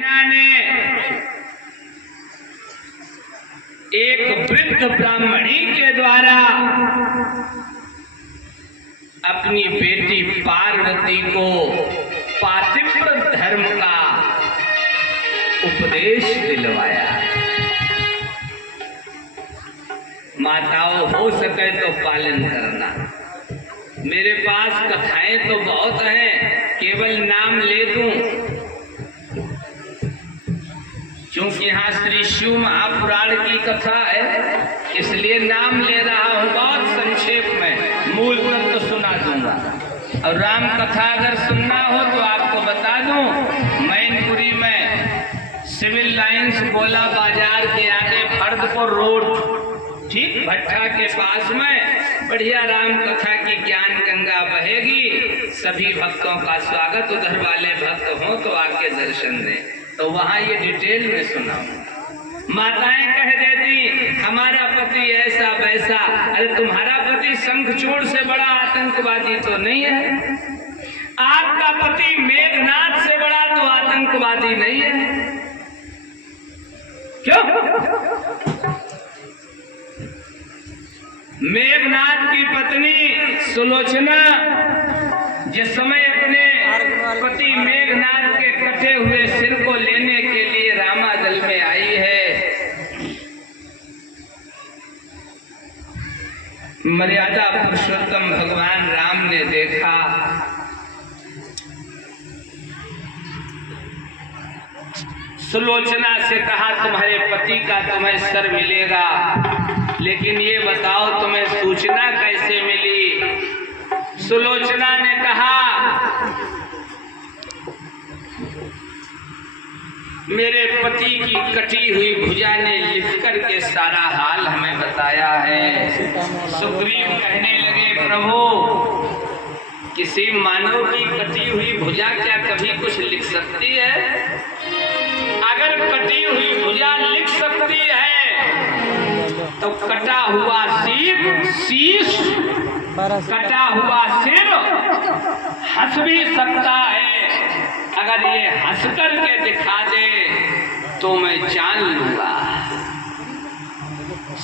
ने एक वृद्ध ब्राह्मणी के द्वारा अपनी बेटी पार्वती को पातिव्रत धर्म का उपदेश दिलवाया। माताओं, हो सके तो पालन करना। मेरे पास कथाएं तो बहुत हैं, केवल नाम ले दूं क्योंकि यहाँ श्री शिव महापुराण की कथा है, इसलिए नाम ले रहा हूँ। बहुत संक्षेप में मूल तत्व तो सुना दूंगा, और राम कथा अगर सुनना हो तो आपको बता दूं, मैनपुरी में सिविल लाइंस गोला बाजार के आगे फर्दपुर रोड, ठीक भट्टा के पास में बढ़िया राम कथा की ज्ञान गंगा बहेगी। सभी भक्तों का स्वागत, उधर वाले भक्त हो तो आके दर्शन दें। तो वहां ये डिटेल में सुनाऊं। माताएं कह देती हमारा पति ऐसा वैसा। अरे तुम्हारा पति शंखचूड़ से बड़ा आतंकवादी तो नहीं है, आपका पति मेघनाथ से बड़ा तो आतंकवादी नहीं है। क्यों? मेघनाथ की पत्नी सुलोचना जिस समय अपने पति मेघनाथ के कटे हुए सिर को लेने के लिए रामादल में आई है, मर्यादा पुरुषोत्तम भगवान राम ने देखा, सुलोचना से कहा तुम्हारे पति का तुम्हें सर मिलेगा, लेकिन ये बताओ तुम्हें सूचना कैसे मिली? सुलोचना ने कहा मेरे पति की कटी हुई भुजा ने लिख करके सारा हाल हमें बताया है। सुग्रीव कहने लगे प्रभु, किसी मानव की कटी हुई भुजा क्या कभी कुछ लिख सकती है? अगर कटी हुई भुजा लिख सकती है तो कटा हुआ शीश, कटा हुआ सिर हंस भी सकता है। अगर ये हंस कर के दिखा दे तो मैं जान लूंगा।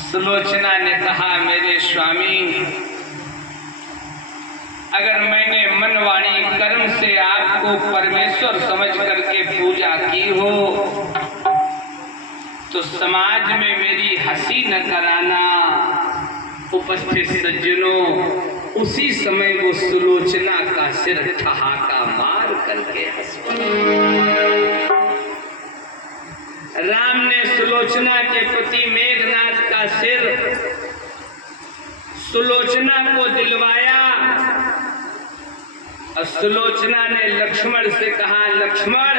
सुलोचना ने कहा मेरे स्वामी, अगर मैंने मनवाणी कर्म से आपको परमेश्वर समझ करके पूजा की हो तो समाज में मेरी हंसी न कराना। उपस्थित सज्जनों, उसी समय वो सुलोचना का सिर ठहाका मार करके हंस पड़ा। राम ने सुलोचना के पति मेघनाथ का सिर सुलोचना को दिलवाया, और सुलोचना ने लक्ष्मण से कहा लक्ष्मण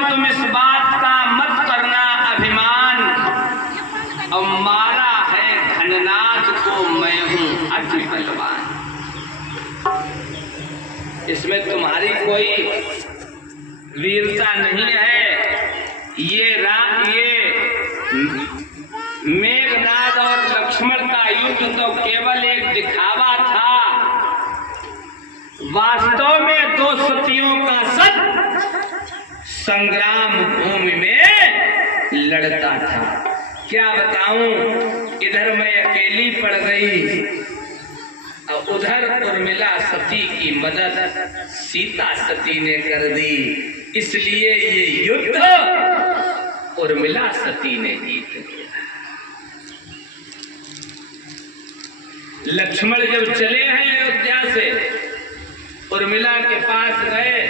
तुम इस बात का मत करना अभिमान, और मारा है धननाथ को मैं हूं अति बलवान। इसमें तुम्हारी कोई वीरता नहीं है। ये मेघनाथ और लक्ष्मण का युद्ध तो केवल एक दिखावा था। वास्तव में दो सतियों का सत संग्राम भूमि में लड़ता था। क्या बताऊं, इधर मैं अकेली पड़ गई और उधर उर्मिला सती की मदद सीता सती ने कर दी, इसलिए ये युद्ध उर्मिला सती ने जीत लिया। लक्ष्मण जब चले हैं अयोध्या से, उर्मिला के पास गए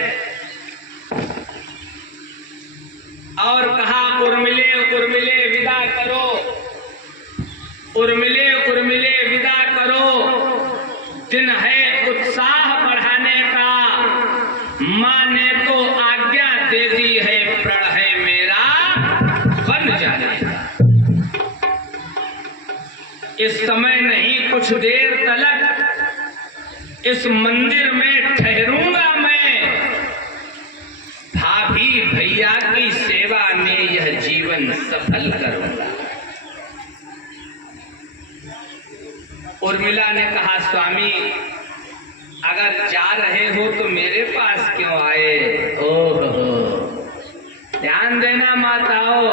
और कहा उर्मिले उर्मिले विदा करो, उर्मिले उर्मिले विदा करो, दिन है उत्साह बढ़ाने का, माँ ने तो आज्ञा दे दी है, प्रण है मेरा बन जाने का। इस समय नहीं, कुछ देर तलक इस मंदिर में ठहरूंगा मैं, भाभी भैया की सेवा में यह जीवन सफल करूंगा। उर्मिला ने कहा स्वामी, अगर जा रहे हो तो मेरे पास क्यों आए? ओह लेना माताओं।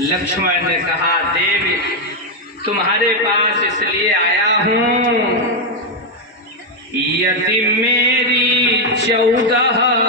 लक्ष्मण ने कहा, देवी तुम्हारे पास इसलिए आया हूं, यदि मेरी 14